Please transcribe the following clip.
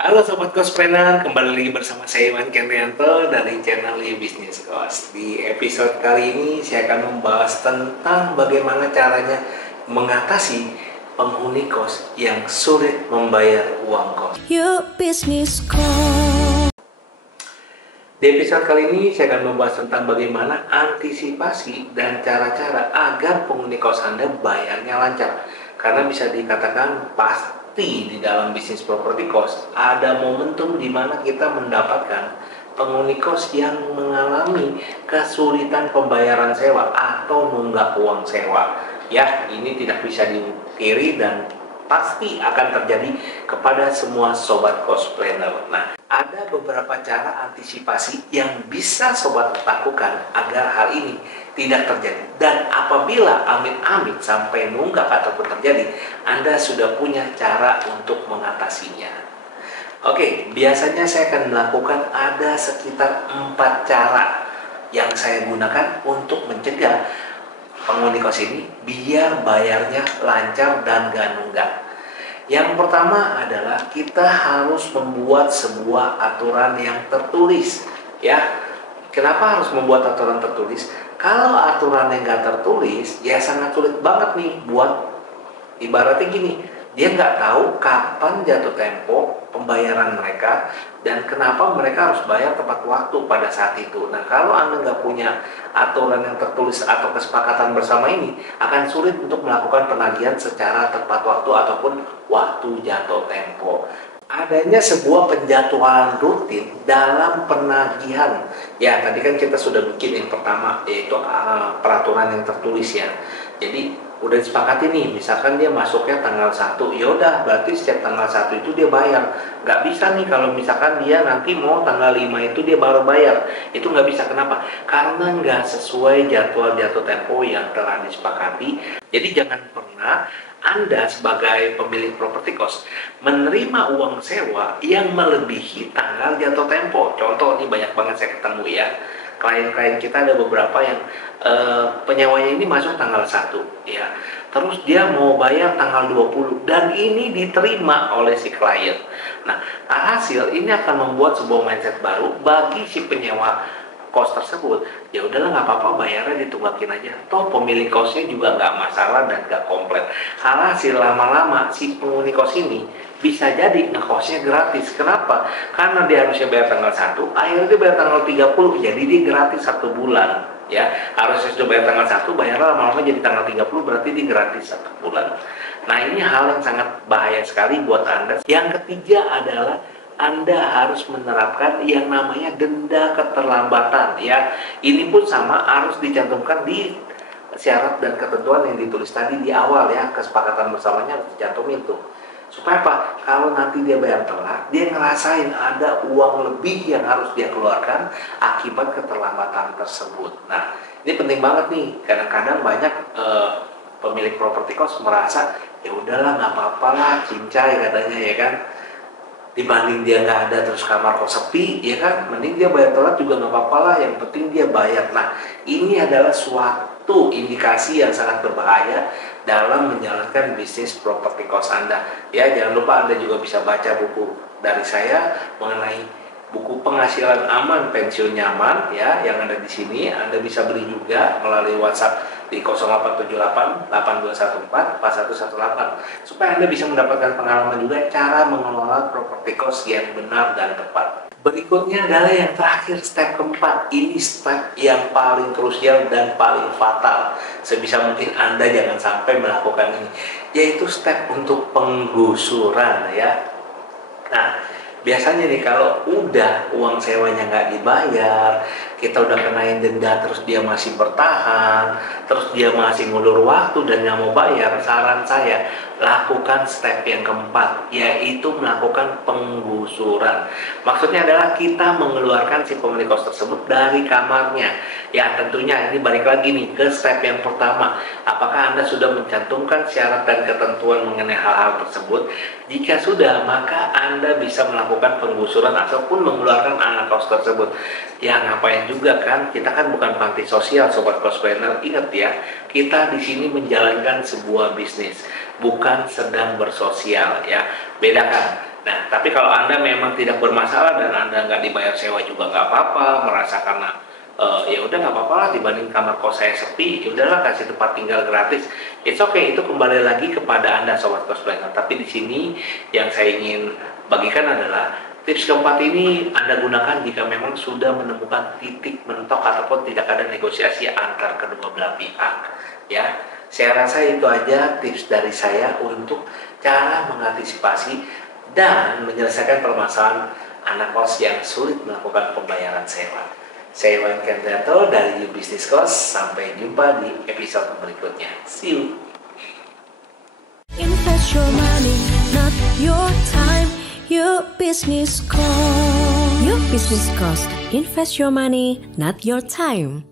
Halo Sobat Cospreneur, kembali lagi bersama saya Iwan Kenrianto dari channel Business Cost. Di episode kali ini saya akan membahas tentang bagaimana caranya mengatasi penghuni kos yang sulit membayar uang kos. Yuk Business Cost. Di episode kali ini saya akan membahas tentang bagaimana antisipasi dan cara-cara agar penghuni kos Anda bayarnya lancar. Karena bisa dikatakan pasti di dalam bisnis properti kos ada momentum di mana kita mendapatkan penghuni kos yang mengalami kesulitan pembayaran sewa atau nunggak uang sewa. Ya, ini tidak bisa dipungkiri dan pasti akan terjadi kepada semua sobat cospreneur. Nah, ada beberapa cara antisipasi yang bisa sobat lakukan agar hal ini tidak terjadi. Dan apabila amit-amit sampai nunggak ataupun terjadi, Anda sudah punya cara untuk mengatasinya. Oke, biasanya saya akan melakukan ada sekitar 4 cara yang saya gunakan untuk mencegah penghuni kos ini biar bayarnya lancar dan gak nunggak. Yang pertama adalah kita harus membuat sebuah aturan yang tertulis, ya. Kenapa harus membuat aturan tertulis? Kalau aturan yang nggak tertulis, ya sangat sulit banget nih buat, ibaratnya gini, dia nggak tahu kapan jatuh tempo pembayaran mereka dan kenapa mereka harus bayar tepat waktu pada saat itu. Nah, kalau Anda nggak punya aturan yang tertulis atau kesepakatan bersama ini, akan sulit untuk melakukan penagihan secara tepat waktu ataupun waktu jatuh tempo. Adanya sebuah penjadwalan rutin dalam penagihan. Ya, tadi kan kita sudah bikin yang pertama, yaitu peraturan yang tertulis ya. Jadi udah disepakati nih, misalkan dia masuknya tanggal 1, ya udah berarti setiap tanggal 1 itu dia bayar. Nggak bisa nih kalau misalkan dia nanti mau tanggal 5 itu dia baru bayar. Itu nggak bisa. Kenapa? Karena nggak sesuai jadwal jatuh tempo yang telah disepakati. Jadi jangan pernah Anda sebagai pemilik properti kos menerima uang sewa yang melebihi tanggal jatuh tempo. Contoh nih, banyak banget saya ketemu ya. Klien-klien kita ada beberapa yang penyewanya ini masuk tanggal 1 ya. Terus dia mau bayar tanggal 20 dan ini diterima oleh si klien. Nah, hasil ini akan membuat sebuah mindset baru bagi si penyewa kos tersebut. Ya udahlah, nggak apa-apa, bayarnya ditunggakin aja. Toh pemilik kosnya juga nggak masalah dan nggak komplain. Hasil lama-lama si penghuni kos ini bisa jadi ngekosnya gratis. Kenapa? Karena dia harusnya bayar tanggal 1, akhirnya dia bayar tanggal 30, jadi dia gratis 1 bulan. Ya, harusnya sudah bayar tanggal 1, bayarnya lama-lama jadi tanggal 30, berarti dia gratis 1 bulan. Nah, ini hal yang sangat bahaya sekali buat Anda. Yang ketiga adalah Anda harus menerapkan yang namanya denda keterlambatan ya. Ini pun sama, harus dicantumkan di syarat dan ketentuan yang ditulis tadi di awal ya. Kesepakatan bersamanya harus dicantumin tuh. Supaya apa? Kalau nanti dia bayar telat, dia ngerasain ada uang lebih yang harus dia keluarkan akibat keterlambatan tersebut. Nah, ini penting banget nih. Kadang-kadang banyak pemilik properti kos merasa, ya udahlah nggak apa-apa lah, cincai katanya ya kan. Dibanding dia nggak ada terus kamar kos sepi, ya kan, mending dia bayar telat juga nggak apa-apa lah, yang penting dia bayar. Nah, ini adalah suatu indikasi yang sangat berbahaya dalam menjalankan bisnis properti kos Anda. Ya, jangan lupa Anda juga bisa baca buku dari saya mengenai buku penghasilan aman, pensiun nyaman ya, yang ada di sini. Anda bisa beli juga melalui WhatsApp di 0878 8214 4118 supaya Anda bisa mendapatkan pengalaman juga cara mengelola properti kos yang benar dan tepat. Berikutnya adalah yang terakhir, step keempat. Ini step yang paling krusial dan paling fatal. Sebisa mungkin Anda jangan sampai melakukan ini, yaitu step untuk penggusuran ya. Nah, biasanya nih kalau udah uang sewanya nggak dibayar, kita udah kenain denda terus dia masih bertahan, terus dia masih ngulur waktu dan nggak mau bayar, saran saya lakukan step yang keempat, yaitu melakukan penggusuran. Maksudnya adalah kita mengeluarkan si pemilik kos tersebut dari kamarnya. Ya, tentunya ini balik lagi nih ke step yang pertama. Apakah Anda sudah mencantumkan syarat dan ketentuan mengenai hal-hal tersebut? Jika sudah, maka Anda bisa melakukan penggusuran ataupun mengeluarkan anak kos tersebut. Ya, ngapain juga kan? Kita kan bukan panti sosial, sobat cospreneur. Ingat ya, kita di sini menjalankan sebuah bisnis, bukan sedang bersosial ya. Bedakan. Nah, tapi kalau Anda memang tidak bermasalah dan Anda nggak dibayar sewa juga nggak apa-apa, merasa karena ya udah nggak apa-apa lah dibanding kamar kos saya sepi, ya udahlah kasih tempat tinggal gratis. It's okay, itu kembali lagi kepada Anda sobat kos planner. Tapi di sini yang saya ingin bagikan adalah tips keempat ini Anda gunakan jika memang sudah menemukan titik mentok ataupun tidak ada negosiasi antar kedua belah pihak. Ya, saya rasa itu aja tips dari saya untuk cara mengantisipasi dan menyelesaikan permasalahan anak kos yang sulit melakukan pembayaran sewa. Saya Iwan Kendrato dari You Business Cost. Sampai jumpa di episode berikutnya. See you. Invest your money, not your time. Your business cost. Your business cost. Invest your money, not your time.